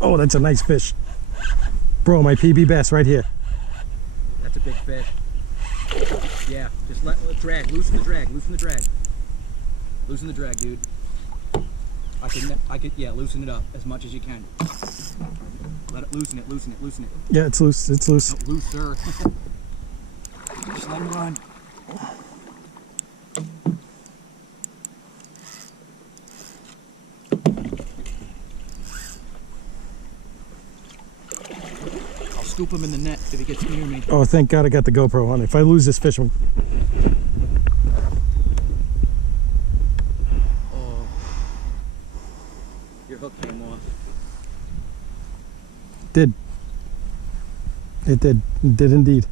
Oh, that's a nice fish. Bro, my PB bass right here. That's a big fish. Yeah, just let drag, loosen the drag, loosen the drag. Loosen the drag, dude. I could, yeah, loosen it up as much as you can. Let it, loosen it, loosen it, loosen it. Yeah, it's loose, it's loose. No, looser. Just let him run. I'll scoop him in the net if he gets near me. Oh, thank God I got the GoPro on. If I lose this fish, Oh. Your hook came off. It did indeed.